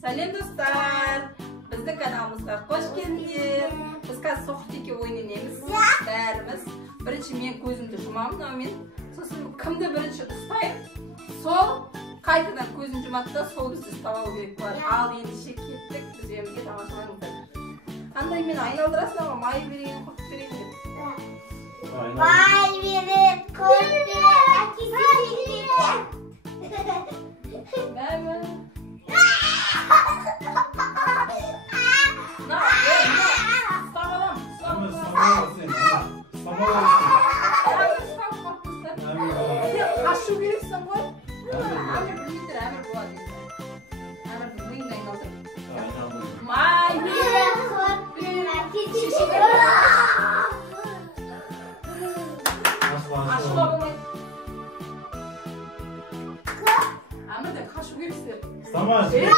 Салем достар. Біздің каналымызға қош келдіңдер. Біз қазір соқтеке ойнаймыз. Бәріміз. Бірінші мен көзімді жұмамын, мен сосын кімді бірінші ұстаймын, сол қайтадан көзін жұмады да сол бізді ұстап алу керек болады. Ал ендеше кеттік, біз өмірге тамашалаңыздар. Андай мені айналдырасың ama май берейін, құрт берейін деп. Май беріп, құрт беріп. Қашу керексің ғой. Әмір білмейтір, әмір болады. Әмірдің миын айналдыр. Май беріп, құрт беріп. Қашуға болмайды. Әмірді қашу керексіздер. Сама жібер.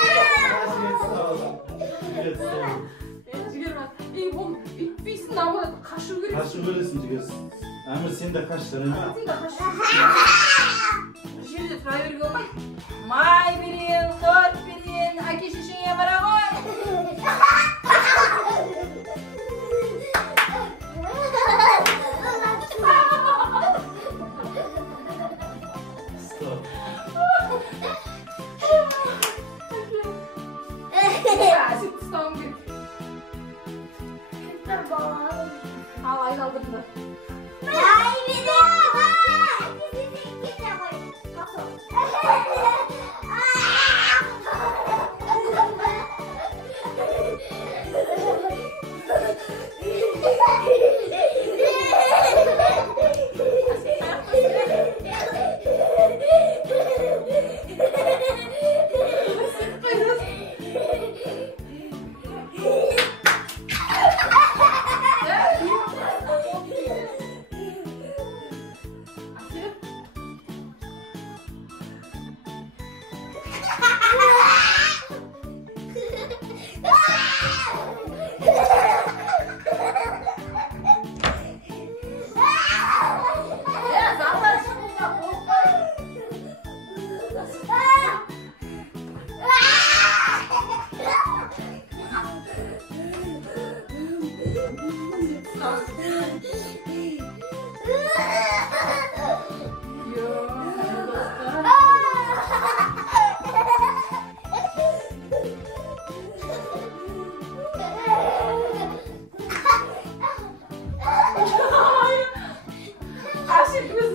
Жігер бар. Ол үйтпейсің, амыр қашу керексің. Қашу керексің жігерсің. Әмір сен де қаш жарайма. Сен де қашу. Жерде тұра беруге болмайды. Май берейін, құрт берейін, әке шешеңе бара ғой. Әсет ұстауым керек. Ал айналдырды. Май беріп.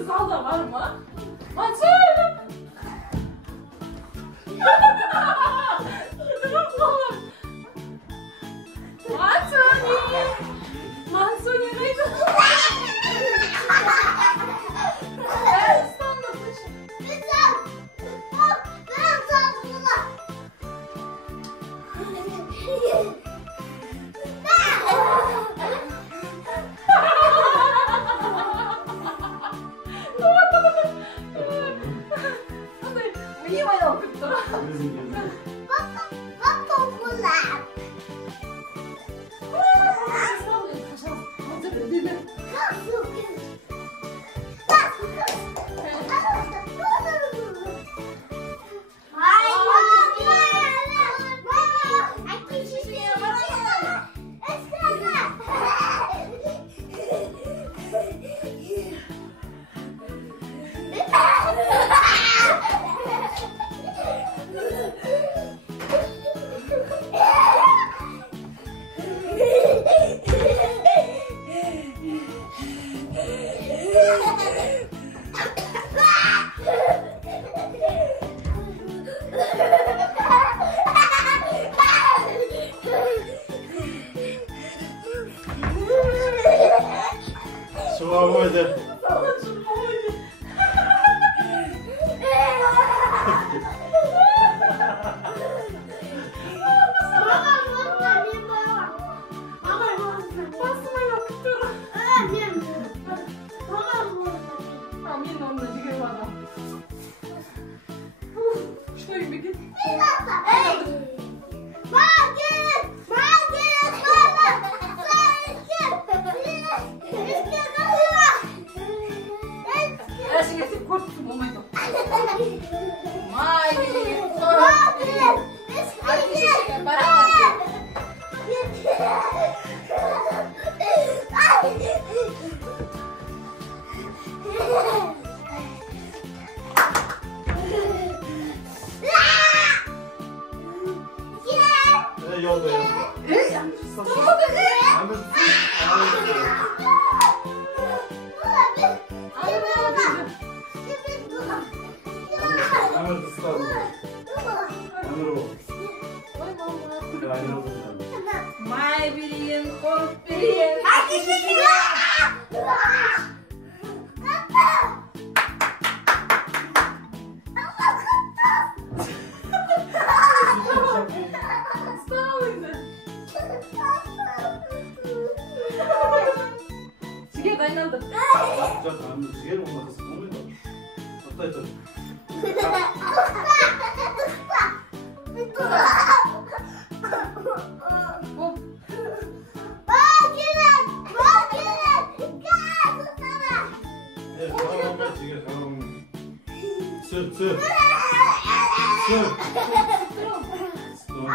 Salda var mı? Mansur! Mansur neydi? Ben sandım. Lütfen. Ben sandım. Niye oynamak tuttu? Bak topular. Şuan oydu. Hey! yolda yok. Amir. Amir ıslandı. Amir bu. Yani oldu. May biriyin, kork biriyin. Sigara dayanaldı. Çok amir sigara olma kızım. Olmuyor mu? Hatta tabii. Hop. Evet, tamam ben sigara tamam. Sür sür. Sür. Tamam.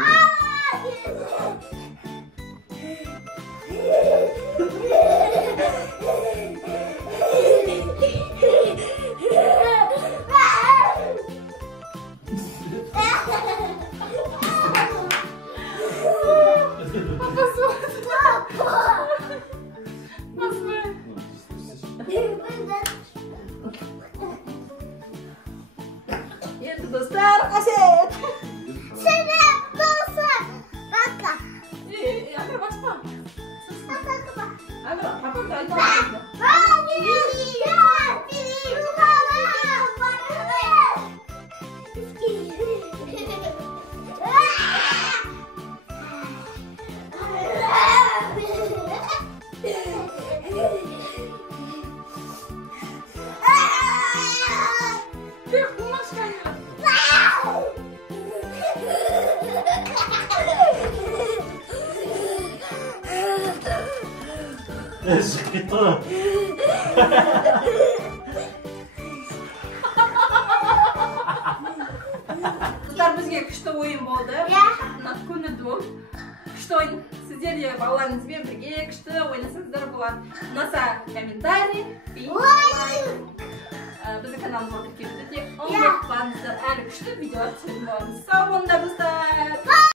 Yetti dostlar, kaset. Amir bakma. Amir papam da ayda aldı. Bir kumaş kaynıyor. Git ona. Kızlar bizge kışta oyun bo'ldi. Nat kuni dum. Kışta oyun sizlarga balalarınız bilan birga kışta o'ynasangizlar bo'ladi. Nasa kommentariy, like. Bizi kanalımıza abone olmayı unutmayın. Unutmayın. Her kışta video atın. Sağ olun dostlar.